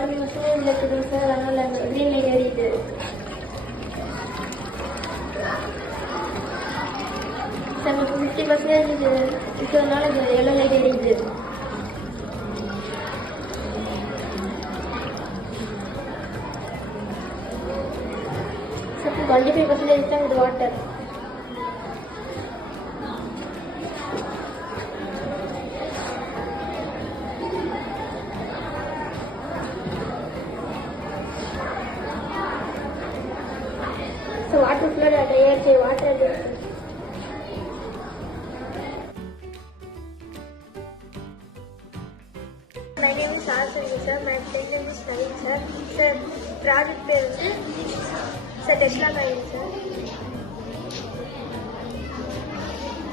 4 நிமிஷமே இதில் இருக்குது சார். அதனால் க்ரீன் லைட் எரியுது. சார் இப்போ 50% இருக்கிறதுனால இது எல்லோ லைட் எரியுது. சார் 25% தான் இது water. So water flood at AHA water. My name is Arjun sir. My name is Naveen sir. Sir, project பேர் வந்து sir Tesla Naveen sir.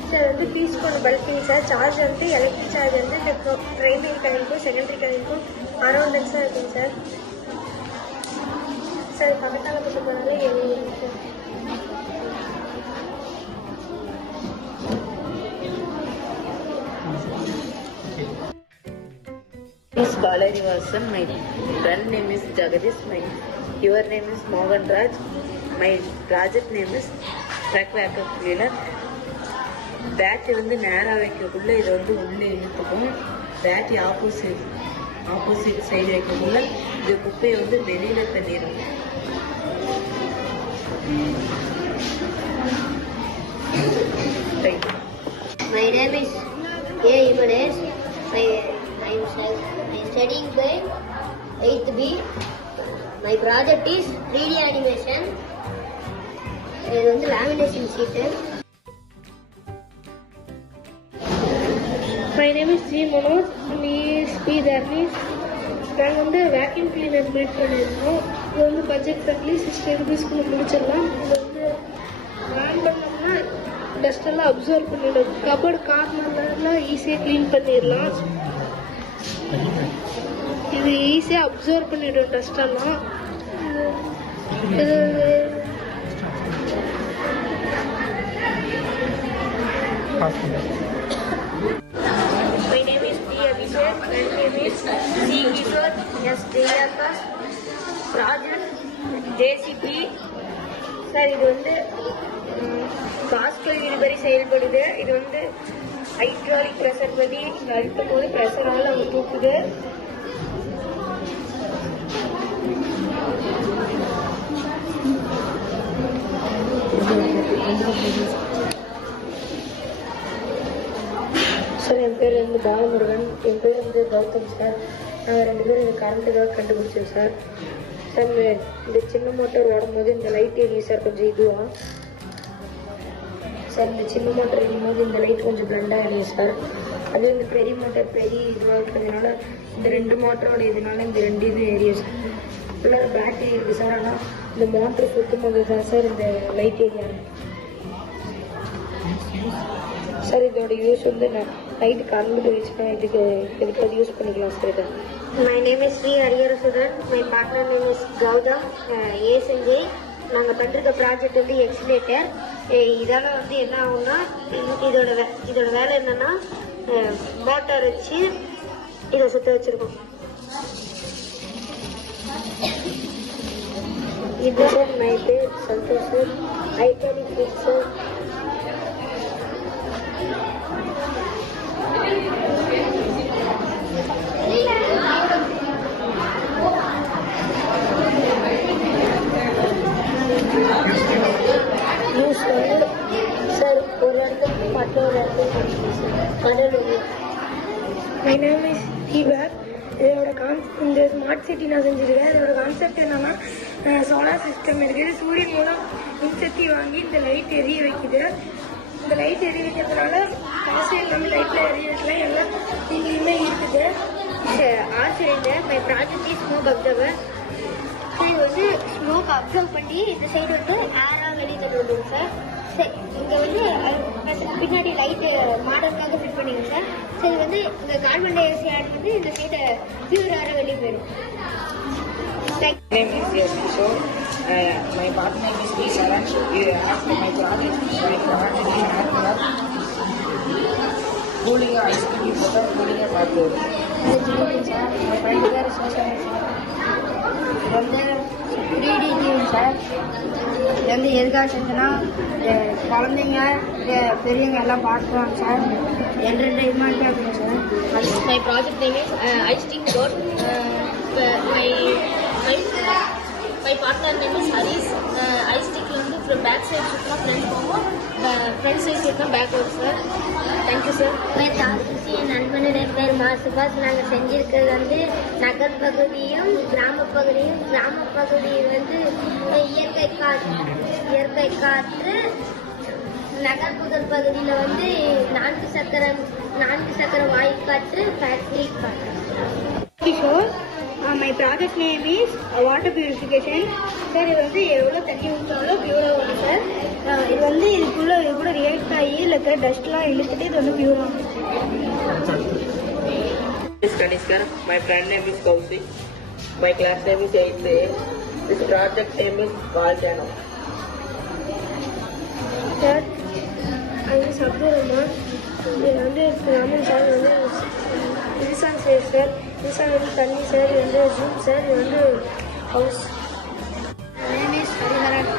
Sir வந்து ஃபீஸ் கொண்டு பல்கிங் சார். சார்ஜ் வந்து electric charge வந்து இந்த primary கரண்ட்க்கும் secondary கரண்ட்க்கும் around தான் sir இருக்குங்க sir. Sir பக்கத்தால் போட்டு போனாலே எரியுங்க sir. Miss Balarivasan, my friend name is Jagadish, your name is Mohan Raj, my project name is Track Backup Cleaner. Battery வந்து நேராக வைக்கக்குள்ள இதை வந்து உள்ளே இழுத்துக்கும். பேட்டரி ஆப்போசிட் சைடு வைக்கக்குள்ள இது குப்பையை வந்து வெளியில தள்ளிடும். My name is A. Imanesh. I am studying by 8th B. My project is 3D animation. இது வந்து lamination sheet. My name is G. Manoj. Me is P. Darnis. நாங்கள் வந்து வேக்யூம் கிளீனர் மேட் பண்ணியிருக்கோம். இது வந்து பட்ஜெட் ஃப்ரெண்ட்லி 60 rupeesக்குள்ள முடிச்சிடலாம். இது வந்து ரன் பண்ணோம்னா டஸ்டெல்லாம் அப்சர்வ் பண்ணிடும். கபோர்டு கார்னர்லாம் ஈஸியாக க்ளீன் பண்ணிடலாம். இது ஈஸியாக அப்சர்வ் பண்ணிடும் டஸ்டெல்லாம். இது My name is P. Abhishek. My name is C. Kishore. Yes, Jayakas. Project JCP. Sir இது வந்து பாஸ்கல் விரிபறி செயல்படுது. இது வந்து ஹைட்ராலிக் ப்ரெஷர் படி அழுத்தும் போது ப்ரெஷரால் அவங்க தூக்குது. சார் என் பேர் வந்து பாலமுருகன். என் பேர் வந்து கௌதம் சார். நாங்கள் 2 பேரும் இந்த கரண்ட்டுக்காக கண்டுபிடிச்சோம் சார். சார் இந்த சின்ன மோட்டர் ஓடும்போது இந்த லைட் எரியும் சார் கொஞ்சம் இதுவாக. சார் இந்த சின்ன மோட்டர் எரியும்போது இந்த லைட் கொஞ்சம் பிளண்டாக எரியும் சார். அதே இந்த பெரிய மோட்டர் பெரிய இதுவாக இருக்கிறதுனால இந்த 2 மோட்டரோட இதனால இந்த 2 இது எரியும் சார். ஃபுல்லாக பேட்டரி இருக்குது சார். ஆனால் இந்த மோட்டர் சுற்றும் போது தான் சார் இந்த லைட் எரியாது சார். இதோட யூஸ் வந்து நான் நைட்டு கரண்ட் போயிடுச்சுன்னா எதுக்காவது யூஸ் பண்ணிக்கலாம் சார் இதை. My name is Shri Hariyarasudhan. My partner name is Gautham A Sanjay. நாங்கள் பண்ணுற ப்ராஜெக்ட் வந்து எக்ஸிலேட்டர். இதால் வந்து என்ன ஆகும்னா இதோட வேலை என்னன்னா மோட்டார் வச்சு இதை சுற்ற வச்சுருக்கோம். இது சார் மை பேர் Santhosh sir. Iconic sir. Use வந்து சார் ஒரு இடத்துக்கு மற்றொரு இடத்துக்கு Cuddalore. My name is Deepak. இந்த ஸ்மார்ட் சிட்டி நான் செஞ்சுருக்கேன். இதோட கான்செப்ட் என்னன்னா சோலார் சிஸ்டம் இருக்குது. சூரியன் மூலம் மின்சக்தி வாங்கி இந்த லைட் எரிய வைக்குது. இந்த லைட் எரிய வைக்கிறதுனால காசு எல்லாமே லைட்டில் எரிய வைக்கலாம். எல்லாம் இங்கேயுமே இருக்குது. ஆசிரியர் my project is smoke observer. இது வந்து ஸ்மோக் அப்சர்வ் பண்ணி இந்த சைடு வந்து ஏராக வெளியே தள்ளுவோம் சார். சரி இங்கே வந்து பின்னாடி லைட்டு மாடலுக்காக ஃபிட் பண்ணிங்க சார். ஸோ இது வந்து இந்த கார்பன் டை ஆக்சைடு வந்து இந்த சைடை பியூர் ஏராக வெளியே போயிடும். My name is S. Kishore. My partner name is V. Sharan. My project is cooling ice cream water, cooling water. My friend is sir. இது வந்து எதுக்காக செஞ்சோன்னா குழந்தைங்க பெரியவங்க எல்லாம் பார்க்குறாங்க சார். என்டர்டைன்மெண்ட்டாக இருக்கும் sir. My project name is iStick Board. My partner name is Haris. iStick வந்து பேக் சைடு சுற்றினா ஃப்ரண்ட் போகும், ஃப்ரண்ட் சைடு சுற்றினா பேக் வரும் சார். Thank you sir. என் நண்பனுடைய பேர் சுபாஷ். நாங்கள் செஞ்சுருக்கிறது வந்து நகர் பகுதியும் கிராம பகுதியும். கிராம பகுதியில் வந்து இயற்கை காற்று, நகர்ப்புற பகுதியில் வந்து 4 சக்கர வாயு காற்று, ஃபேக்டரி காற்று. My project name is water purification. Sir இது வந்து எவ்வளோ தண்ணி ஊற்றாலும் பியூராக வரும் சார். இது வந்து இது கூட ரியாக்ட் ஆகி இல்லை இருக்கிற டஸ்ட்லாம் இழுத்துட்டு இது வந்து பியூராக வரும். Kanishkar, my friend name is Kaushik. My class name is 8th A. This project name is Volcano. Sir அது சப்தரமா இது வந்து ராமன் சார் வந்து இதுசான் சார். சார் இதுசான் வந்து தண்ணி சார். இது வந்து ஜூம் சார். இது வந்து house. Name is Hariharan.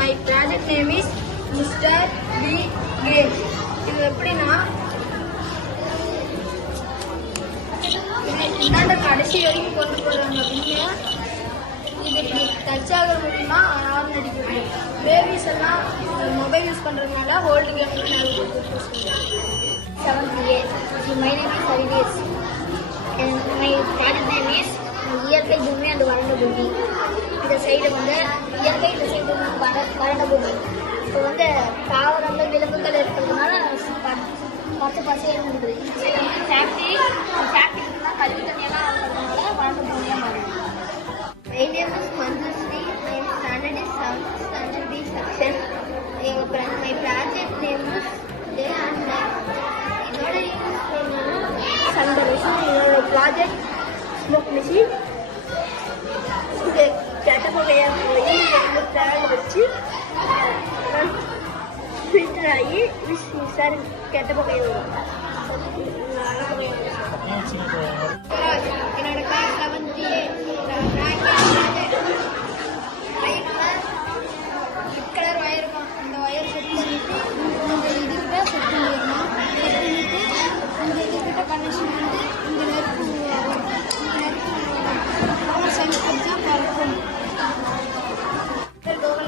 My project name is Mr. B. Green. இது எப்படின்னா இந்த கடைசி வரைக்கும் கொண்டு போடுறாங்க அப்படின்னா இது இப்படி டச் ஆகிற முடியுமா யாரும் நடிக்கிறது. பேபிஸ் எல்லாம் மொபைல் யூஸ் பண்ணுறதுனால hold game 7th A. My name is Harides. And my project name is இயற்கை பூமி அந்த வறண்ட பூமி. இந்த சைடு வந்து இயற்கை, இந்த சைடு வறண்ட பூமி. இப்போ வந்து தாவரங்கள் விலங்குகள் இருக்கிறதுனால பச்சை பசையாக இருக்குது. ஃபேக்ட்ரி தான் கல்வி தண்ணியெல்லாம் இருக்கிறதுனால வறண்ட பூமியாக மாறுது. My name is Manjushree. I am standard B section. My project name is Day and Night. இதோட சண்டை ப்ராஜெக்ட் ஸ்மோக் மிஷின். இது கெட்ட புகையாக போய் ஃபேன் வச்சு ஃபில்டர் ஆகி சார் கெட்ட புகை வரும். என்னோட class 7th A. Red colour wire இருக்கும். அந்த ஒயர் செட் பண்ணிட்டு இந்த இதுக்கிட்ட செட் பண்ணிடணும். செட் பண்ணிட்டு இந்த இதுக்கிட்ட கனெக்ஷன் வந்து இந்த நெருப்பு பவர் சென்ஸ் கொடுத்தா பறக்கும்.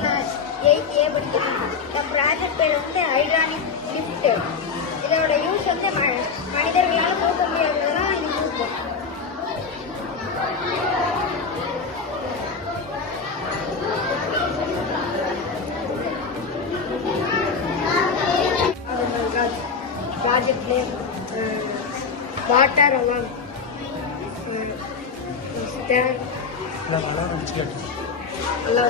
நான் 8th A படிக்கிறேன். இந்த ப்ராஜெக்ட் பேர் வந்து ஹைட்ரானிக் லிஃப்ட். இதோட யூஸ் வந்து மனிதர்களால் போக முடியாததெல்லாம் இது இருக்கும். Project name water award. Hello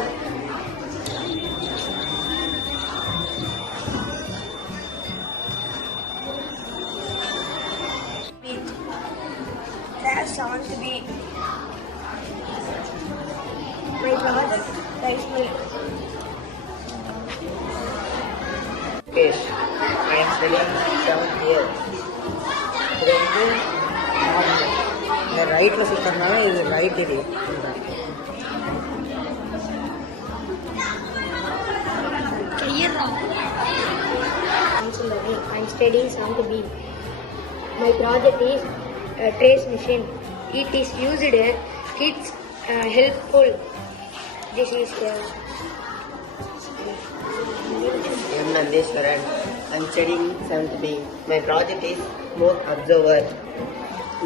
Class 7th B. My project rice mill. Yes, I am studying 7th year. இது வந்து இந்த ரைட்டில் சுற்றுறதுனால இது ரைட் இது. I'm studying 7th B. My project is trace machine. It is used kids helpful. This is I am Nandeshwaran. I am studying 7th B. My project is smoke observer.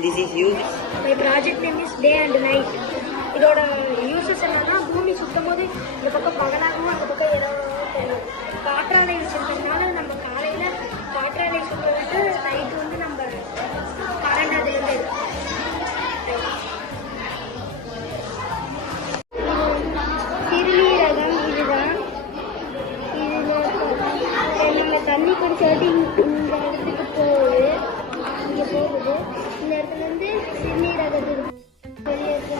This is used. My project name is day and night. இதோட uses என்னன்னா பூமி சுற்றும் போது இந்த பக்கம் பகலாகவும் அந்த பக்கம் ஏதாவது தெரியும். காற்றாலை சுற்றுறதுனால நம்ம காலையில் காற்றாலை சுற்றுறது நைட்டு வந்து நம்ம கரண்ட் அதுலேருந்து சிறுநீரகம். இதுதான் இதில் நம்ம தண்ணி குடிச்சாட்டி இந்த இடத்துக்கு போகுது. இங்கே போகுது. இந்த இடத்துல இருந்து சிறுநீரகத்துக்கு வெளியேற்ற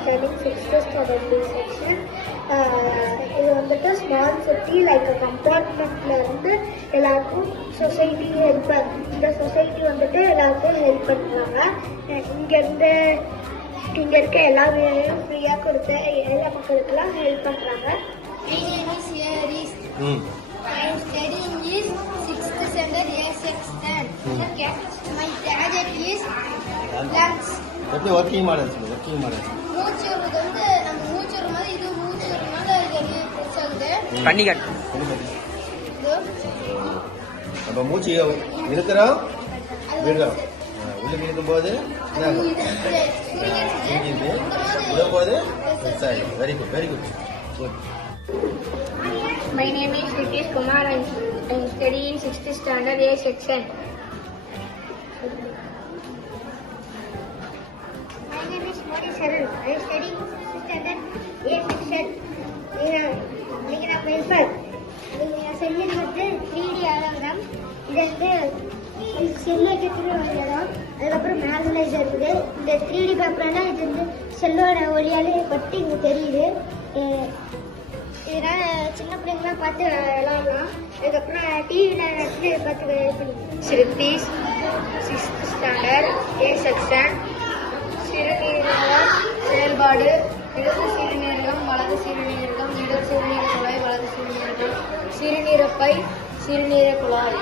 studying 6th standard B section. இது வந்துட்டு ஸ்மால் சிட்டி லைக் கம்பார்ட்மெண்ட்ல இருந்து எல்லாருக்கும் சொசைட்டி ஹெல்ப் இந்த சொசைட்டி வந்துட்டு எல்லாருக்கும் ஹெல்ப் பண்ணுறாங்க. இங்கே இருக்க எல்லா வேலையும் ஃப்ரீயாக கொடுத்த ஏழை மக்களுக்கெல்லாம் ஹெல்ப் பண்ணுறாங்க. My name is Haris. I am studying is 6th standard A section. My gadget is lunch. எப்படி ஒர்க்கிங் மாடல்ஸ் மூச்சு விடுறது வந்து நம்ம மூச்சு விடுற மாதிரி இது மூச்சு விடுறதுனால இது பெருசாகுது. நம்ம மூச்சு இழுக்கிறோம் விடுறோம். உள்ளுக்கு இழுக்கும்போது என்ன ஆகும்? விடும்போது பெருசாகும். Very good very good good. My name is Ritesh Kumar. I am studying 6th standard A section. My name is Modi Sarul. I am studying 6th standard A section. இன்னைக்கு நான் பேசுறேன். நான் செஞ்சது வந்து 3D ஆலோகிராம். இது வந்து செல்லுக்கு வரையலாம். அதுக்கப்புறம் மேக்னலைசர் இருக்குது. இந்த 3D பேப்பர்லாம் இது வந்து செல்லோட ஒளியாலே பட்டு இங்கே தெரியுது. இதனால சின்ன பிள்ளைங்களாம் பார்த்து விளாடலாம். அதுக்கப்புறம் டிவியில் பார்த்து சிறுத்தீஸ் 6th ஸ்டாண்டர்ட் A செக்ஷன். சிறுநீரகம் செயல்பாடு இடது சிறுநீரகம் வலது சிறுநீரகம் இடது சிறுநீரக குழாய் வலது சிறுநீரகம் சிறுநீரப்பை சிறுநீரக குழாய்.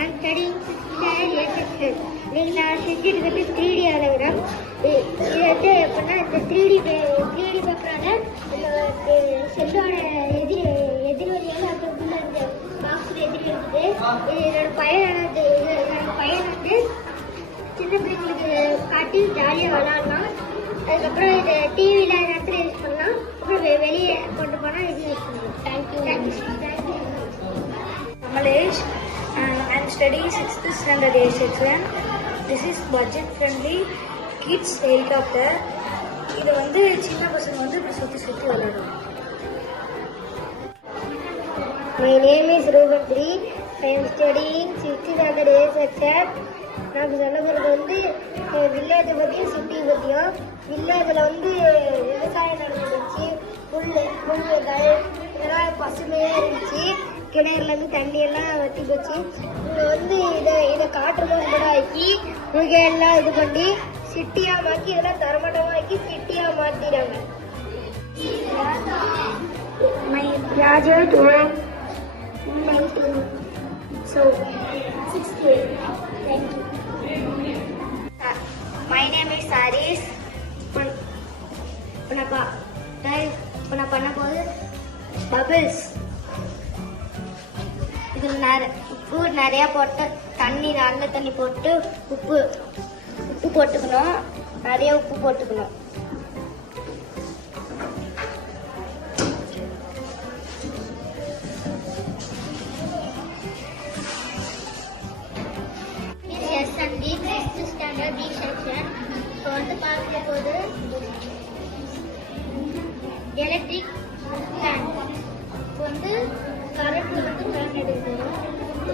I'm studying 6th A section. இன்னைக்கு நான் செஞ்சுருக்கிறது 3D ஆலோகிராம். இது வந்து எப்படின்னா இந்த 3D பேப்பரால செல்லோட எதிர்வழியாக அதுக்குள்ள இந்த பாக்ஸில் எதிரி இருக்குது. இது என்னோட பையன் வந்து சின்ன பிள்ளைங்களுக்கு காட்டி ஜாலியாக விளாட்லாம். அதுக்கப்புறம் இதை டிவியில் நேரத்தில் யூஸ் பண்ணலாம். அப்புறம் வெளியே கொண்டு போனால் இது யூஸ் பண்ணலாம். Thank you. Kamalesh. I'm studying 6th standard A section. This is budget friendly kids helicopter. இது வந்து சின்ன பசங்க வந்து இப்படி சுற்றி விளையாடுவாங்க. My name is Ruben 3. I am studying 6th standard A section. நான் சொல்லுறது வந்து வில்லேஜை பற்றியும் சிட்டி பற்றியும். வில்லேஜில் வந்து விவசாயம் நடந்துச்சு. இதெல்லாம் பசுமையாக இருந்துச்சு. கிணறுலேருந்து தண்ணியெல்லாம் வற்றி போச்சு. இங்கே வந்து இதை காற்று கூட ஆக்கி முகையெல்லாம் இது பண்ணி சிட்டியாக மாற்றி இதெல்லாம் தரமட்டமாக ஆக்கி சிட்டியாக மாற்றிடுறாங்க. My graduate was 19. So 6th grade. Thank you. My name is Haris. இப்போ நான் பண்ண போது பபிள்ஸ். இது உப்பு நிறையா போட்டு தண்ணி நல்ல தண்ணி போட்டு உப்பு போட்டுக்கணும். நிறைய உப்பு போட்டுக்கணும். Standard B section. இப்போ வந்து பார்க்க போது எலக்ட்ரிக் ஃபேன். இப்போ வந்து கரண்ட்ல வந்து ஃபேன் எடுக்கணும்.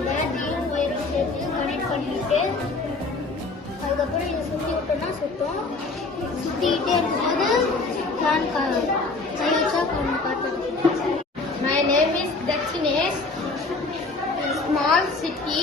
பேட்டரியும் ஒயரும் சேர்த்து கனெக்ட் பண்ணிட்டு அதுக்கப்புறம் இதை சுற்றி விட்டோம்னா சுத்தம். சுற்றிக்கிட்டே இருக்கும்போது ஃபேன் கை வச்சா காற்று. My name is Dakshinesh. Small city.